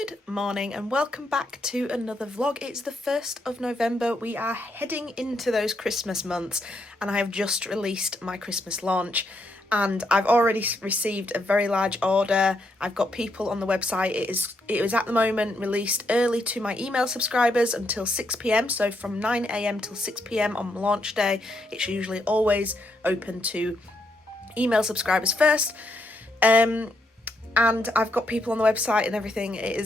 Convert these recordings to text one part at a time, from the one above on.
Good morning and welcome back to another vlog. It's the 1st of November. We are heading into those Christmas months and I have just released my Christmas launch and I've already received a very large order. I've got people on the website. It is at the moment released early to my email subscribers until 6 p.m. So from 9 a.m. till 6 p.m. on launch day. It's usually always open to email subscribers first. And I've got people on the website and everything. It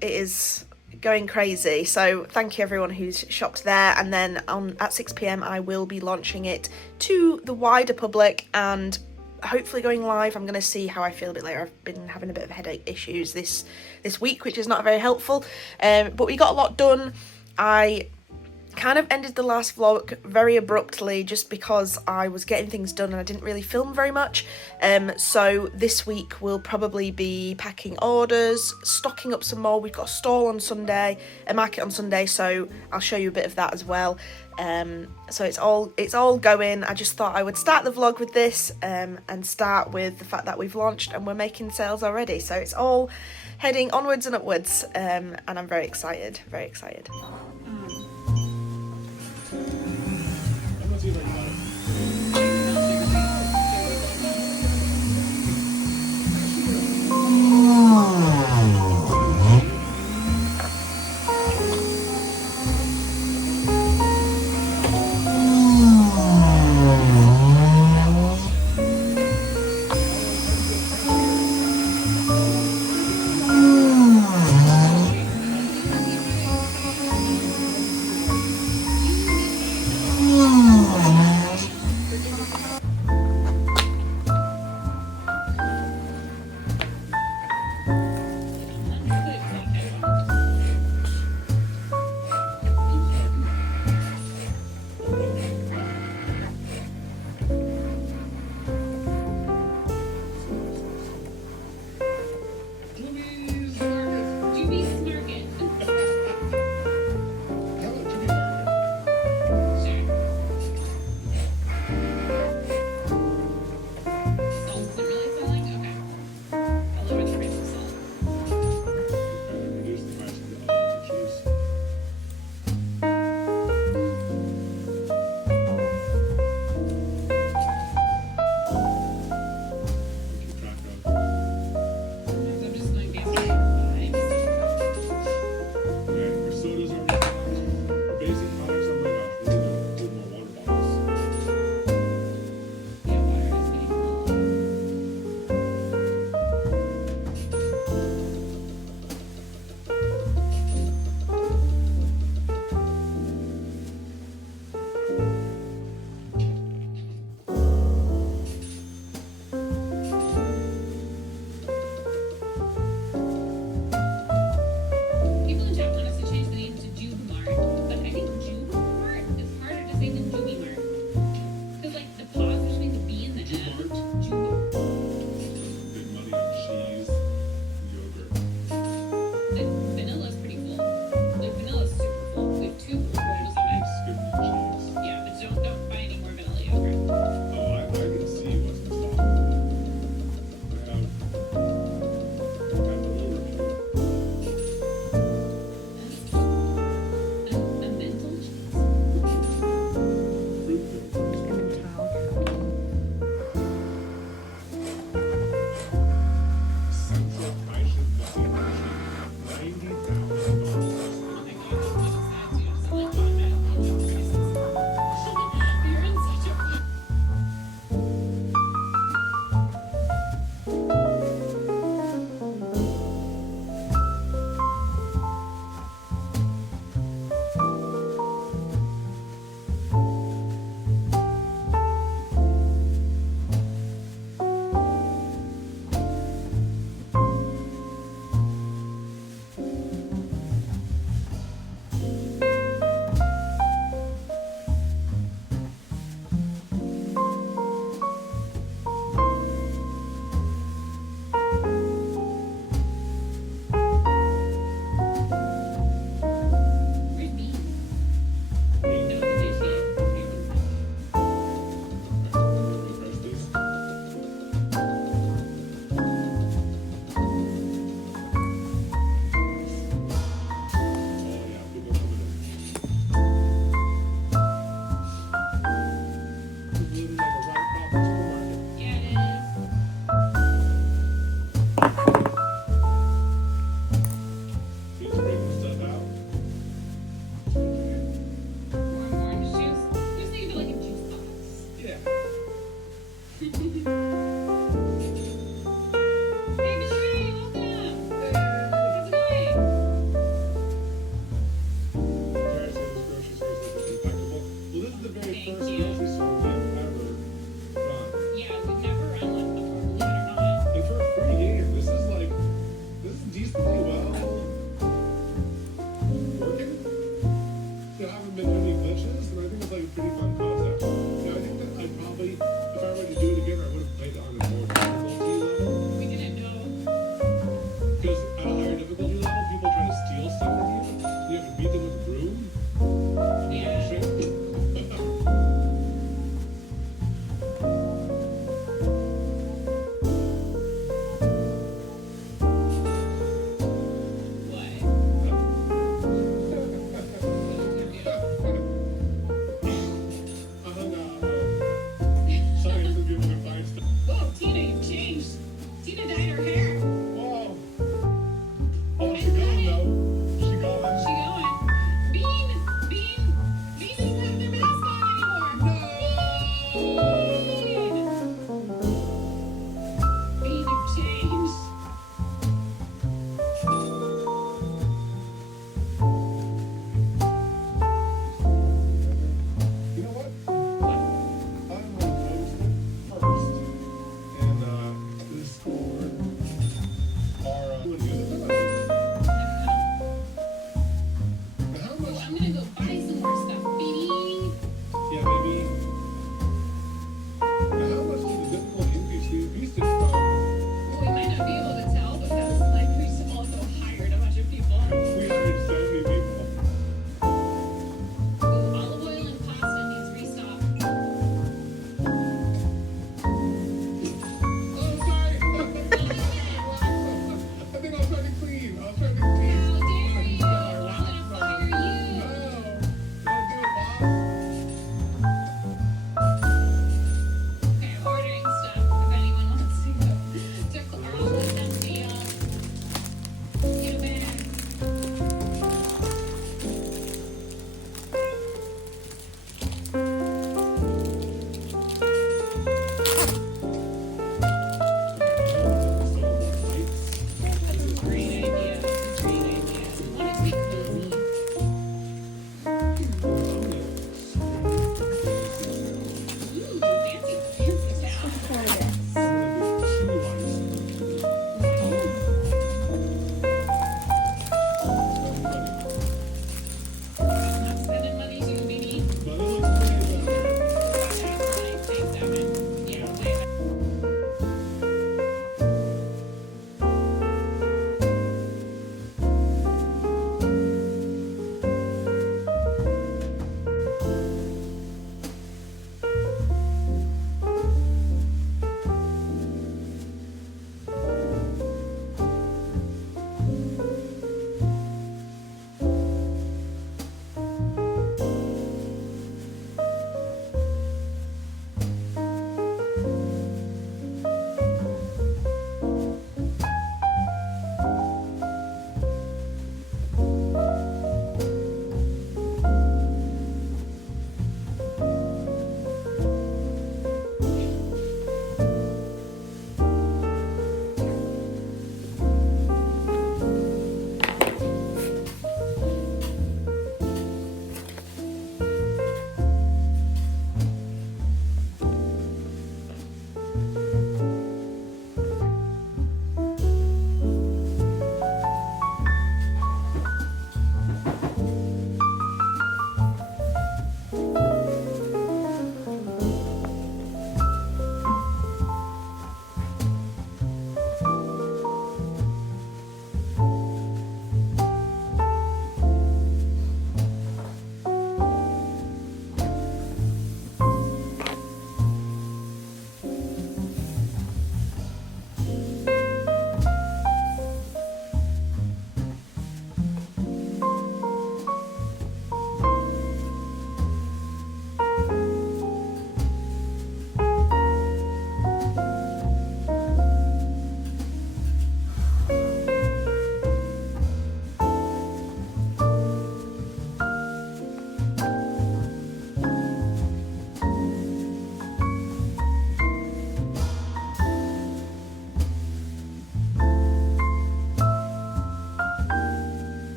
is going crazy. So thank you everyone who's shopped there. And then at 6 p.m. I will be launching it to the wider public and hopefully going live. I'm going to see how I feel a bit later. I've been having a bit of headache issues this week, which is not very helpful. But we got a lot done. I kind of ended the last vlog very abruptly just because I was getting things done and I didn't really film very much. So this week we'll probably be packing orders, stocking up some more. We've got a stall on Sunday, a market on Sunday, so I'll show you a bit of that as well. So it's all going. I just thought I would start the vlog with this and start with the fact that we've launched and we're making sales already. So it's all heading onwards and upwards, and I'm very excited, very excited.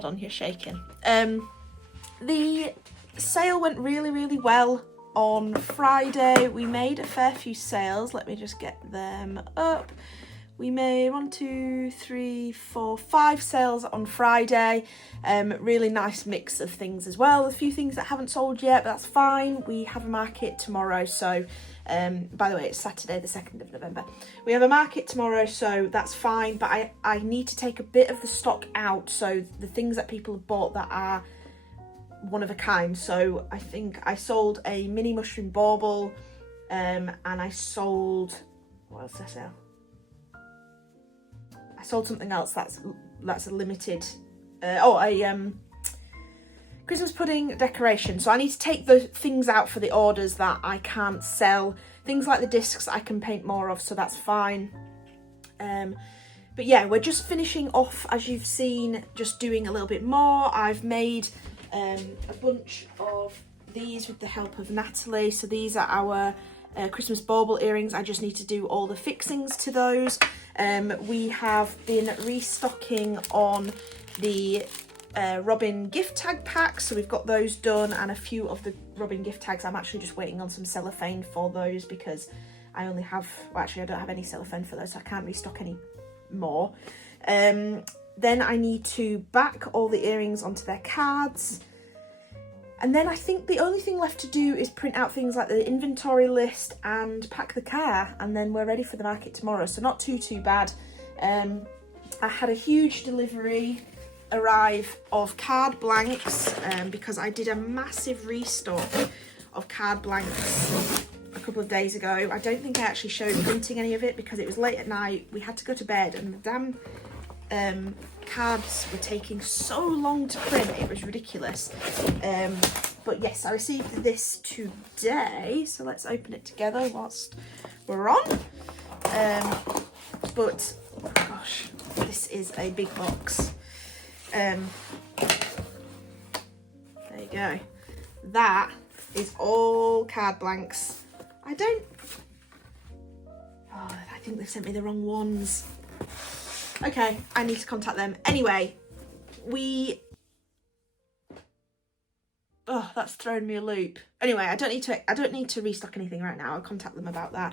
hold on, you're shaking. The sale went really well on Friday. We made a fair few sales. Let me just get them up. We made 1, 2, 3, 4, 5 sales on Friday. Really nice mix of things as well. A few things that haven't sold yet, but that's fine. We have a market tomorrow, so by the way, it's Saturday the 2nd of November. We have a market tomorrow, so that's fine, but I need to take a bit of the stock out, so the things that people have bought that are one of a kind. So I think I sold a mini mushroom bauble, and I sold, what else did I sell? I sold something else that's a limited, Christmas pudding decoration. So I need to take the things out for the orders that I can't sell. Things like the discs I can paint more of, so that's fine. But yeah, we're just finishing off, as you've seen, just doing a little bit more. I've made a bunch of these with the help of Natalie. So these are our Christmas bauble earrings. I just need to do all the fixings to those. We have been restocking on the Robin gift tag packs, so we've got those done, and a few of the Robin gift tags I'm actually just waiting on some cellophane for those, because I only have, well, actually I don't have any cellophane for those, so I can't restock any more. Then I need to back all the earrings onto their cards. And then I think the only thing left to do is print out things like the inventory list and pack the car, and then we're ready for the market tomorrow. So not too bad. I had a huge delivery arrive of card blanks because I did a massive restock of card blanks a couple of days ago. I don't think I actually showed printing any of it because it was late at night. We had to go to bed, and the damn cards were taking so long to print, it was ridiculous. But yes, I received this today, so let's open it together whilst we're on. But gosh, this is a big box. There you go. That is all card blanks. I think they've sent me the wrong ones. Okay, I need to contact them. Anyway, that's thrown me a loop. Anyway, I don't need to restock anything right now. I'll contact them about that.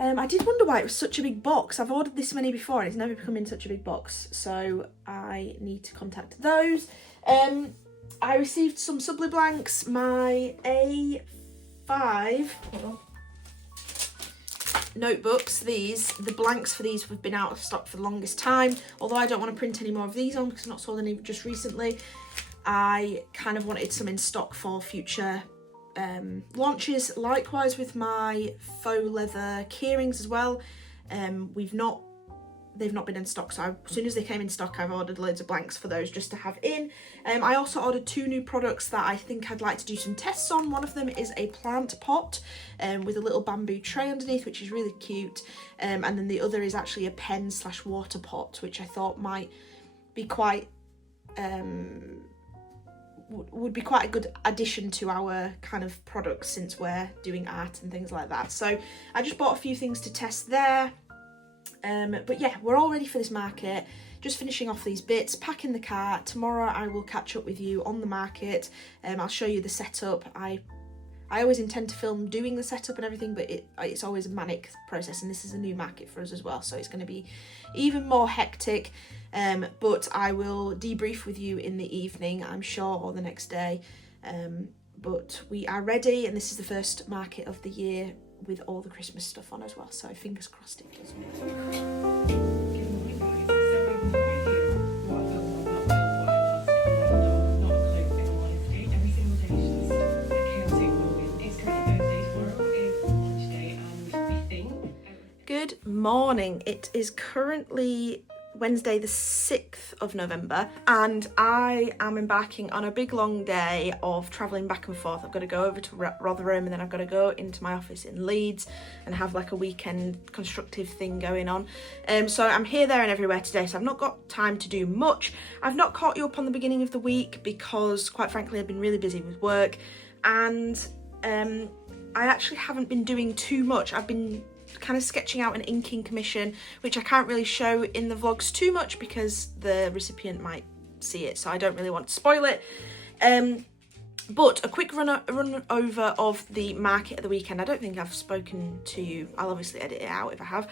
I did wonder why it was such a big box. I've ordered this many before and it's never come in such a big box, so I need to contact those. I received some Subli blanks. My A5 notebooks, the blanks for these have been out of stock for the longest time. Although I don't want to print any more of these on because I've not sold any just recently, I kind of wanted some in stock for future launches. Likewise with my faux leather keyrings as well. They've not been in stock, so as soon as they came in stock I've ordered loads of blanks for those just to have in. I also ordered 2 new products that I think I'd like to do some tests on. One of them is a plant pot with a little bamboo tray underneath, which is really cute, and then the other is actually a pen / water pot, which I thought might be quite would be quite a good addition to our kind of products since we're doing art and things like that. So I just bought a few things to test there. But yeah, we're all ready for this market. Just finishing off these bits, packing the car. Tomorrow I will catch up with you on the market. I'll show you the setup. I always intend to film doing the setup and everything, but it's always a manic process, and this is a new market for us as well, so it's going to be even more hectic. But I will debrief with you in the evening, I'm sure, or the next day. But we are ready, and this is the first market of the year with all the Christmas stuff on as well, so fingers crossed it does well. Good morning. It is currently Wednesday the 6th of November, and I am embarking on a big long day of travelling back and forth. I've got to go over to Rotherham, and then I've got to go into my office in Leeds and have like a weekend constructive thing going on. So I'm here, there and everywhere today, so I've not got time to do much. I've not caught you up on the beginning of the week because, quite frankly, I've been really busy with work, and I actually haven't been doing too much. I've been kind of sketching out an inking commission, which I can't really show in the vlogs too much because the recipient might see it, so I don't really want to spoil it. But a quick run over of the market at the weekend. I don't think I've spoken to you. I'll obviously edit it out if I have.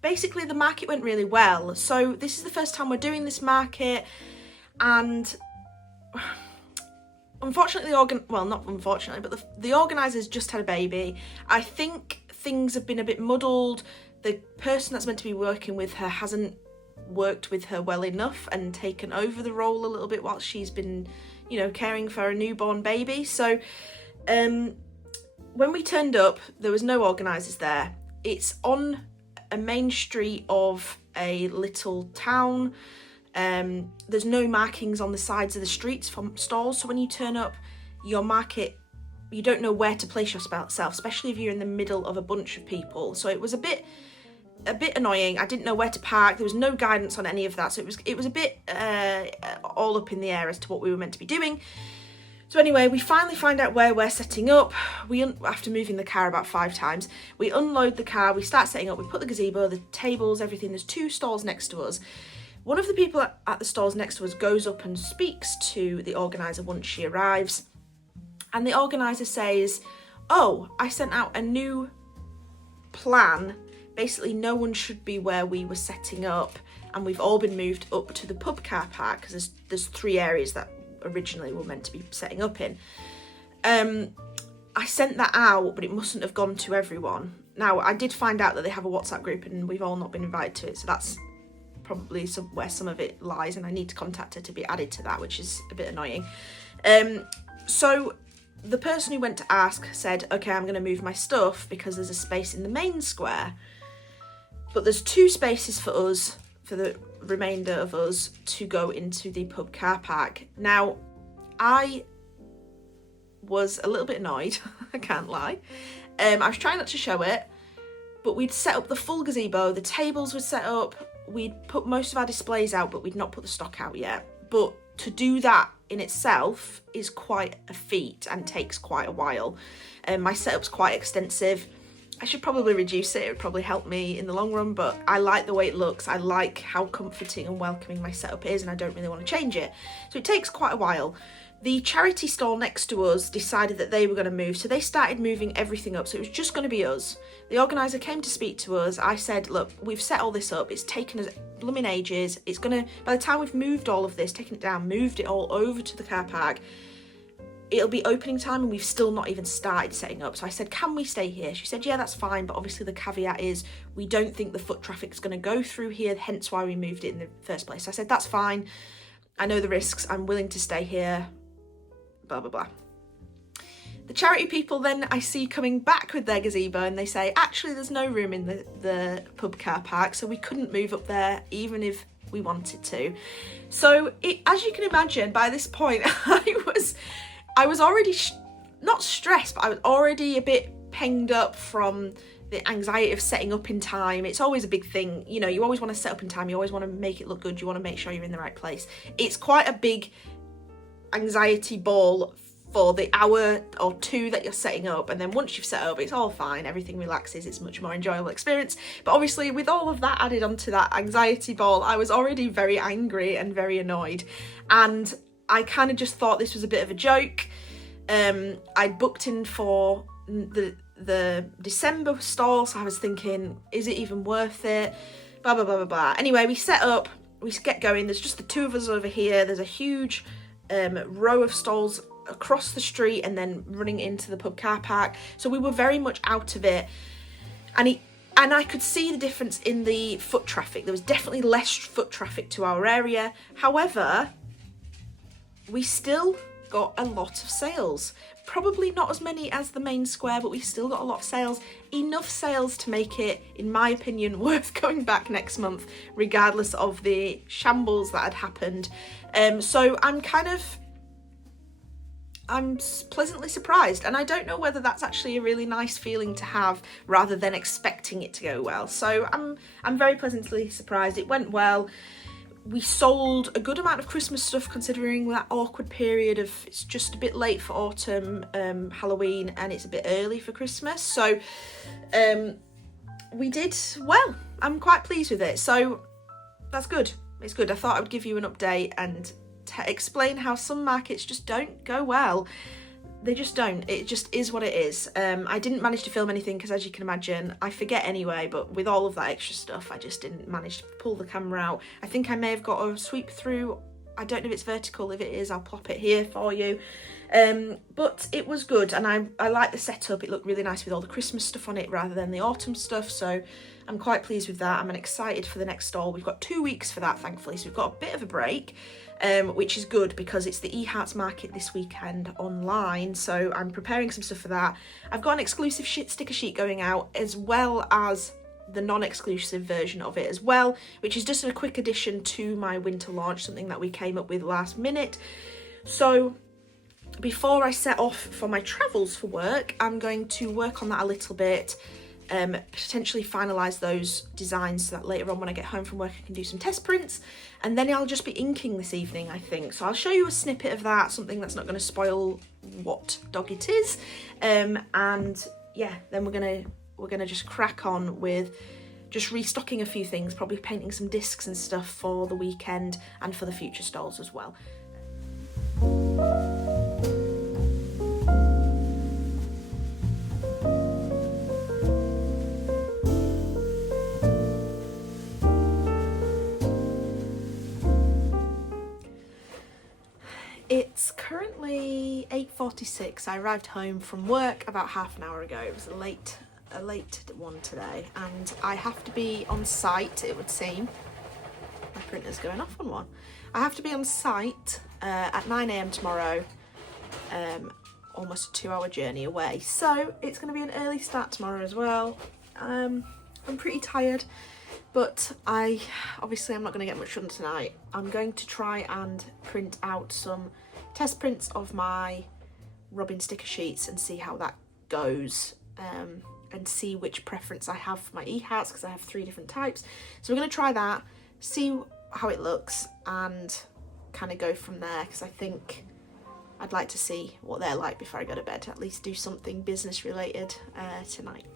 Basically, the market went really well. So this is the first time we're doing this market, and unfortunately, not unfortunately, but the organisers just had a baby. I think things have been a bit muddled. The person that's meant to be working with her hasn't worked with her well enough and taken over the role a little bit while she's been, you know, caring for a newborn baby. So when we turned up, there was no organisers there. It's on a main street of a little town. There's no markings on the sides of the streets for stalls, so when you turn up, your market, you don't know where to place yourself, especially if you're in the middle of a bunch of people. So it was a bit annoying. I didn't know where to park. There was no guidance on any of that, so it was a bit all up in the air as to what we were meant to be doing. So anyway, we finally find out where we're setting up. After moving the car about 5 times, we unload the car, we start setting up, we put the gazebo, the tables, everything. There's 2 stalls next to us. One of the people at the stalls next to us goes up and speaks to the organiser once she arrives. And the organiser says, "Oh, I sent out a new plan. Basically, no one should be where we were setting up, and we've all been moved up to the pub car park, because there's 3 areas that originally were meant to be setting up in." I sent that out, but it mustn't have gone to everyone. Now, I did find out that they have a WhatsApp group, and we've all not been invited to it, so that's probably where some of it lies, and I need to contact her to be added to that, which is a bit annoying. So the person who went to ask said, "Okay, I'm going to move my stuff because there's a space in the main square, but there's 2 spaces for us, for the remainder of us, to go into the pub car park." Now, I was a little bit annoyed, I can't lie. I was trying not to show it, but we'd set up the full gazebo, the tables were set up, we'd put most of our displays out, but we'd not put the stock out yet. But to do that in itself is quite a feat and takes quite a while. My setup's quite extensive. I should probably reduce it. It would probably help me in the long run, but I like the way it looks. I like how comforting and welcoming my setup is, and I don't really want to change it. So it takes quite a while. The charity stall next to us decided that they were going to move, so they started moving everything up, so it was just going to be us. The organiser came to speak to us. I said, "Look, we've set all this up. It's taken us blooming ages. It's going to, by the time we've moved all of this, taken it down, moved it all over to the car park, it'll be opening time and we've still not even started setting up." So I said, "Can we stay here?" She said, "Yeah, that's fine, but obviously the caveat is we don't think the foot traffic's going to go through here, hence why we moved it in the first place." So I said, "That's fine. I know the risks. I'm willing to stay here." Blah, blah, blah. The charity people then I see coming back with their gazebo, and they say, "Actually, there's no room in the pub car park, so we couldn't move up there even if we wanted to." So as you can imagine, by this point, I was already not stressed, but I was already a bit penged up from the anxiety of setting up in time. It's always a big thing, you know, you always want to set up in time, you always want to make it look good, you want to make sure you're in the right place. It's quite a big anxiety ball for the hour or 2 that you're setting up, and then once you've set up, it's all fine, everything relaxes, it's a much more enjoyable experience. But obviously, with all of that added onto that anxiety ball, I was already very angry and very annoyed, and I kind of just thought this was a bit of a joke. I'd booked in for the December stall, so I was thinking, is it even worth it? Blah, blah, blah, blah, blah. Anyway, we set up, we get going, there's just the 2 of us over here, there's a huge row of stalls across the street and then running into the pub car park, so we were very much out of it, and I could see the difference in the foot traffic. There was definitely less foot traffic to our area. However, we still got a lot of sales. Probably not as many as the main square, but we still got a lot of sales. Enough sales to make it, in my opinion, worth going back next month, regardless of the shambles that had happened. So I'm pleasantly surprised, and I don't know whether that's actually a really nice feeling to have rather than expecting it to go well. So I'm very pleasantly surprised. It went well. We sold a good amount of Christmas stuff, considering that awkward period of it's just a bit late for autumn, Halloween, and it's a bit early for Christmas. So we did well. I'm quite pleased with it. So that's good. It's good. I thought I would give you an update and explain how some markets just don't go well. They just don't. It just is what it is. I didn't manage to film anything because, as you can imagine, I forget anyway, but with all of that extra stuff, I just didn't manage to pull the camera out. I think I may have got a sweep through. I don't know if it's vertical. If it is, I'll plop it here for you. But it was good, and I like the setup. It looked really nice with all the Christmas stuff on it rather than the autumn stuff, so I'm quite pleased with that. I'm excited for the next stall. We've got 2 weeks for that, thankfully, so we've got a bit of a break, which is good because it's the EHARTs market this weekend online, so I'm preparing some stuff for that. I've got an exclusive sticker sheet going out, as well as the non-exclusive version of it as well, which is just a quick addition to my winter launch, something that we came up with last minute. So before I set off for my travels for work, I'm going to work on that a little bit, potentially finalise those designs so that later on when I get home from work I can do some test prints, and then I'll just be inking this evening, I think. So I'll show you a snippet of that, something that's not going to spoil what dog it is, and yeah, then we're gonna just crack on with just restocking a few things, probably painting some discs and stuff for the weekend and for the future stalls as well. It's currently 8:46. I arrived home from work about half an hour ago. It was a late one today, and I have to be on site, it would seem. My printer's going off on one. I have to be on site at 9 AM tomorrow, almost a 2-hour journey away, so it's going to be an early start tomorrow as well. I'm pretty tired, but obviously I'm not going to get much done tonight. I'm going to try and print out some test prints of my Robin sticker sheets and see how that goes, and see which preference I have for my EHARTs, because I have 3 different types. So we're going to try that, see how it looks, and kind of go from there, because I think I'd like to see what they're like before I go to bed, at least do something business related tonight.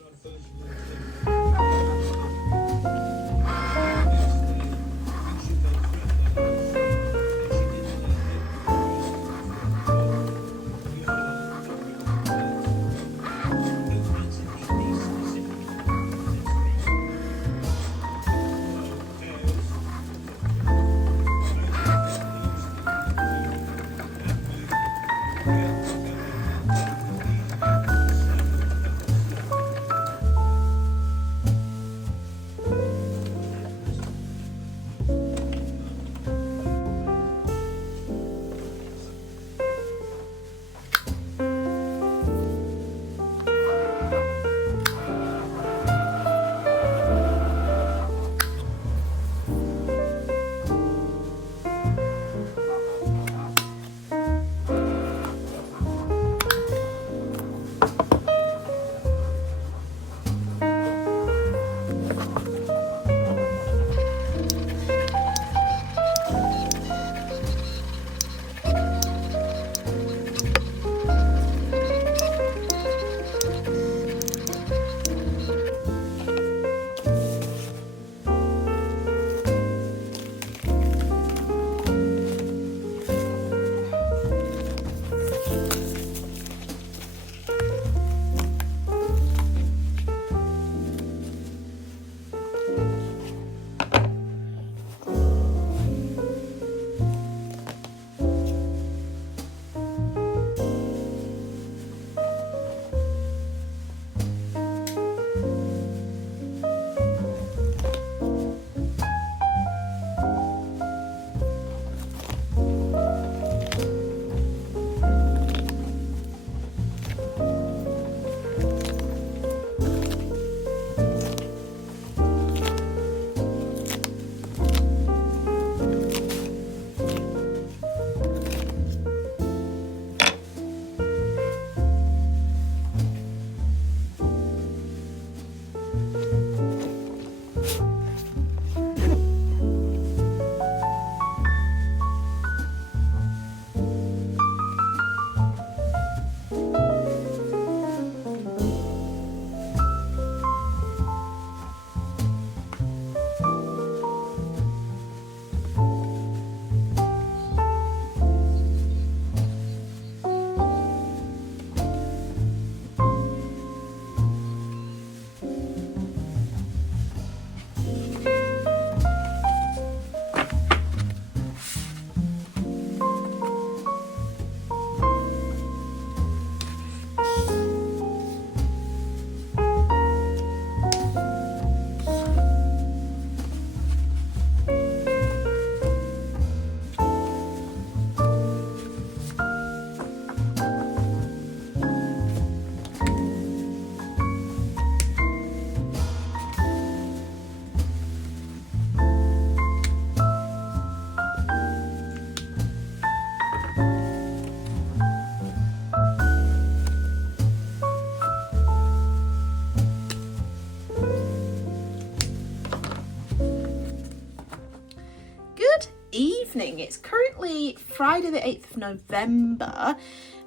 launching. It's currently Friday the 8th of November,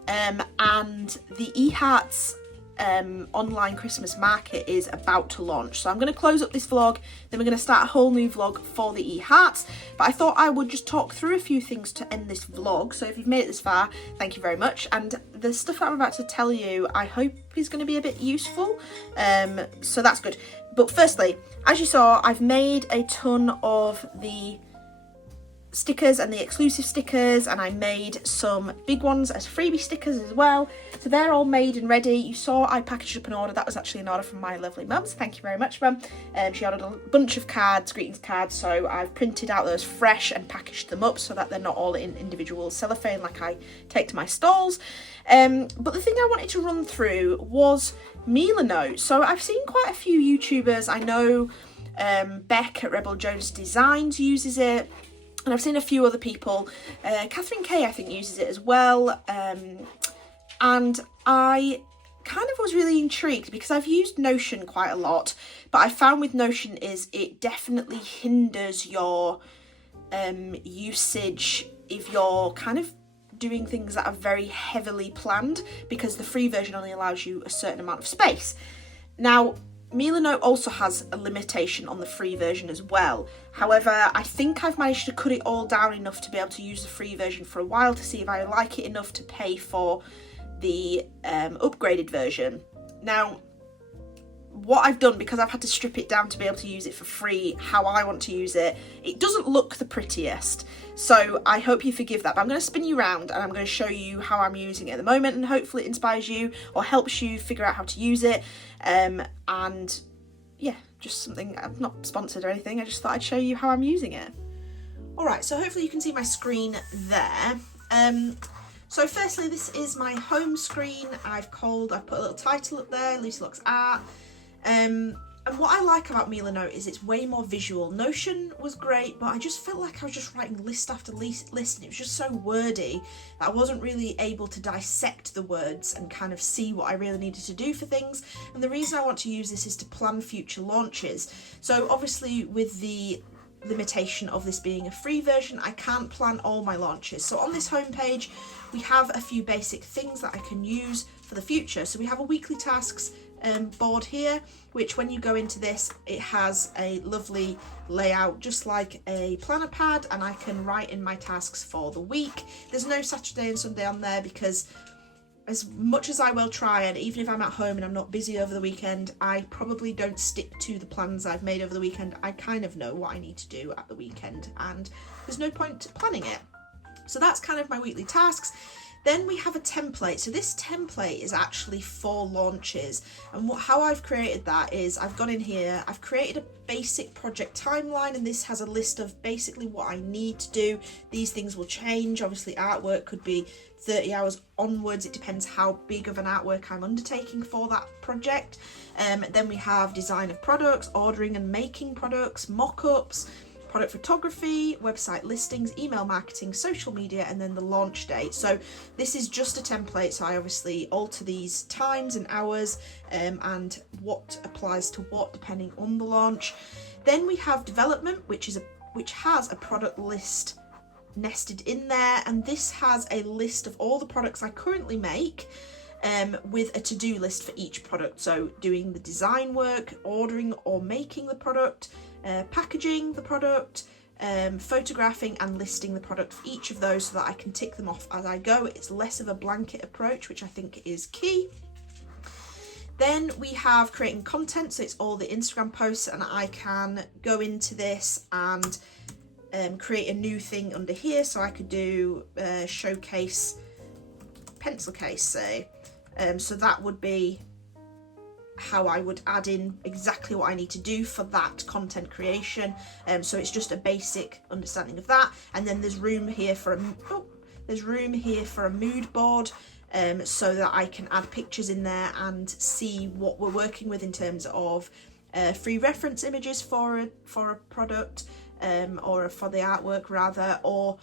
and the EHARTs online Christmas market is about to launch. So I'm going to close up this vlog, then we're going to start a whole new vlog for the EHARTs, but I thought I would just talk through a few things to end this vlog. So if you've made it this far, thank you very much, and the stuff that I'm about to tell you I hope is going to be a bit useful, so that's good. But firstly, as you saw, I've made a ton of the stickers and the exclusive stickers, and I made some big ones as freebie stickers as well, so they're all made and ready. You saw I packaged up an order. That was actually an order from my lovely mum, so thank you very much, mum. She ordered a bunch of cards, greetings cards, so I've printed out those fresh and packaged them up so that they're not all in individual cellophane like I take to my stalls. But the thing I wanted to run through was Milanote. So I've seen quite a few YouTubers. I know Beck at Rebel Jones Designs uses it, and I've seen a few other people. Catherine Kay, I think, uses it as well. And I kind of was really intrigued because I've used Notion quite a lot, but I found with Notion is it definitely hinders your usage if you're kind of doing things that are very heavily planned, because the free version only allows you a certain amount of space. Now, Milanote also has a limitation on the free version as well. However, I think I've managed to cut it all down enough to be able to use the free version for a while to see if I like it enough to pay for the upgraded version. Now, what I've done, because I've had to strip it down to be able to use it for free how I want to use it, it doesn't look the prettiest. So I hope you forgive that, but I'm going to spin you around and I'm going to show you how I'm using it at the moment, and hopefully it inspires you or helps you figure out how to use it. And yeah, just something, I'm not sponsored or anything, I just thought I'd show you how I'm using it. Alright, so hopefully you can see my screen there. So firstly, this is my home screen. I've put a little title up there, Lucy Locke's Art. And what I like about Milanote is it's way more visual. Notion was great, but I just felt like I was just writing list after list, and it was just so wordy that I wasn't really able to dissect the words and kind of see what I really needed to do for things. And the reason I want to use this is to plan future launches. So obviously with the limitation of this being a free version, I can't plan all my launches. So on this homepage, we have a few basic things that I can use for the future. So we have a weekly tasks board here, which when you go into this, it has a lovely layout just like a planner pad, and I can write in my tasks for the week. There's no Saturday and Sunday on there because as much as I will try, and even if I'm at home and I'm not busy over the weekend, I probably don't stick to the plans I've made over the weekend. I kind of know what I need to do at the weekend and there's no point planning it. So that's kind of my weekly tasks. Then we have a template. So this template is actually for launches, and how I've created that is I've gone in here, I've created a basic project timeline, and this has a list of basically what I need to do. These things will change. Obviously artwork could be 30 hours onwards. It depends how big of an artwork I'm undertaking for that project. Then we have design of products, ordering and making products, mock-ups, product photography, website listings, email marketing, social media, and then the launch date. So this is just a template, so I obviously alter these times and hours and what applies to what depending on the launch. Then we have development, which has a product list nested in there, and this has a list of all the products I currently make with a to-do list for each product. So doing the design work, ordering or making the product, packaging the product, photographing and listing the product for each of those so that I can tick them off as I go. It's less of a blanket approach, which I think is key. Then we have creating content, so it's all the Instagram posts, and I can go into this and create a new thing under here. So I could do showcase pencil case, say. So that would be how I would add in exactly what I need to do for that content creation. So it's just a basic understanding of that. And then there's room here for a mood board, so that I can add pictures in there and see what we're working with in terms of free reference images for a product, or for the artwork rather, or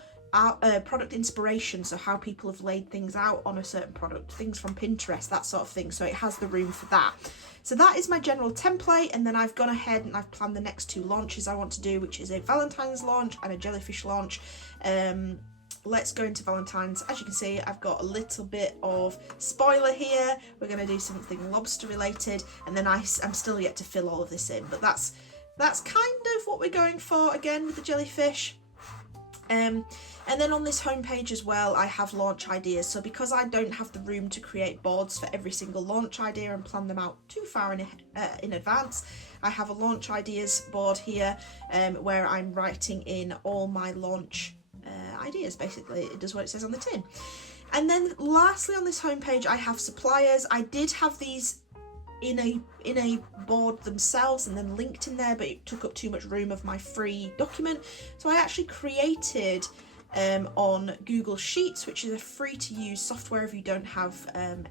product inspiration, so how people have laid things out on a certain product, things from Pinterest, that sort of thing. So it has the room for that. So that is my general template, and then I've gone ahead and I've planned the next 2 launches I want to do, which is a Valentine's launch and a jellyfish launch. Let's go into Valentine's. As you can see, I've got a little bit of spoiler here. We're going to do something lobster related, and then I'm still yet to fill all of this in, but that's kind of what we're going for again with the jellyfish. And then on this homepage as well, I have launch ideas. So because I don't have the room to create boards for every single launch idea and plan them out too far in advance, I have a launch ideas board here where I'm writing in all my launch ideas. Basically, it does what it says on the tin. And then lastly on this homepage, I have suppliers. I did have these in a board themselves and then linked in there, but it took up too much room of my free document, so I actually created on Google Sheets, which is a free to use software if you don't have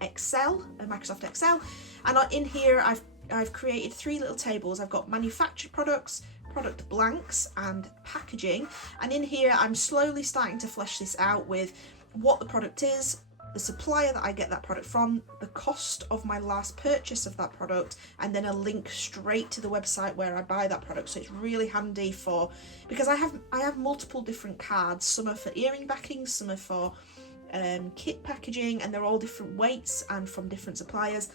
Excel, Microsoft Excel. And in here I've created 3 little tables. I've got manufactured products, product blanks, and packaging. And in here I'm slowly starting to flesh this out with what the product is, the supplier that I get that product from, the cost of my last purchase of that product, and then a link straight to the website where I buy that product. So it's really handy because I have multiple different cards. Some are for earring backings, some are for kit packaging, and they're all different weights and from different suppliers.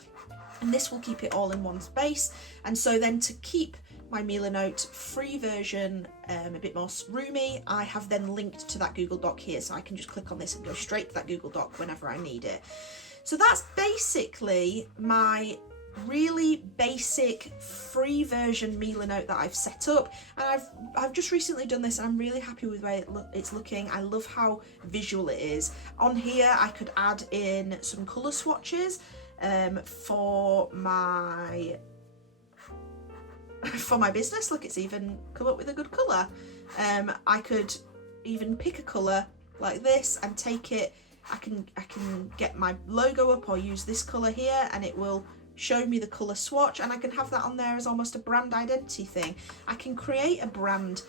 And this will keep it all in one space. And so then to keep my Milanote free version a bit more roomy, I have then linked to that Google Doc here, so I can just click on this and go straight to that Google Doc whenever I need it. So that's basically my really basic free version Milanote that I've set up, and I've just recently done this and I'm really happy with the way it's looking. I love how visual it is. On here I could add in some colour swatches for my business. Look, it's even come up with a good colour. I could even pick a colour like this and take it. I can get my logo up or use this colour here and it will show me the colour swatch, and I can have that on there as almost a brand identity thing. I can create a brand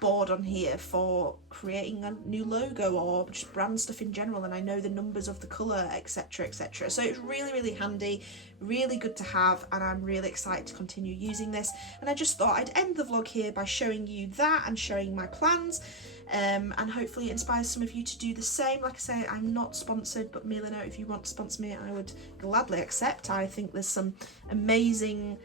board on here for creating a new logo or just brand stuff in general, and I know the numbers of the colour, etc, etc. So it's really handy, really good to have, and I'm really excited to continue using this. And I just thought I'd end the vlog here by showing you that and showing my plans, and hopefully it inspires some of you to do the same. Like I say, I'm not sponsored, but Milanote, if you want to sponsor me, I would gladly accept. I think there's some amazing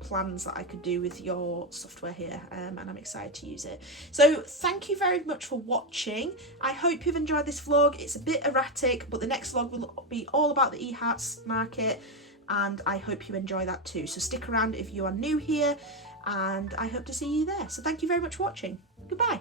plans that I could do with your software here, and I'm excited to use it. So thank you very much for watching. I hope you've enjoyed this vlog. It's a bit erratic, but the next vlog will be all about the EHARTs market, and I hope you enjoy that too. So stick around if you are new here, and I hope to see you there. So thank you very much for watching. Goodbye.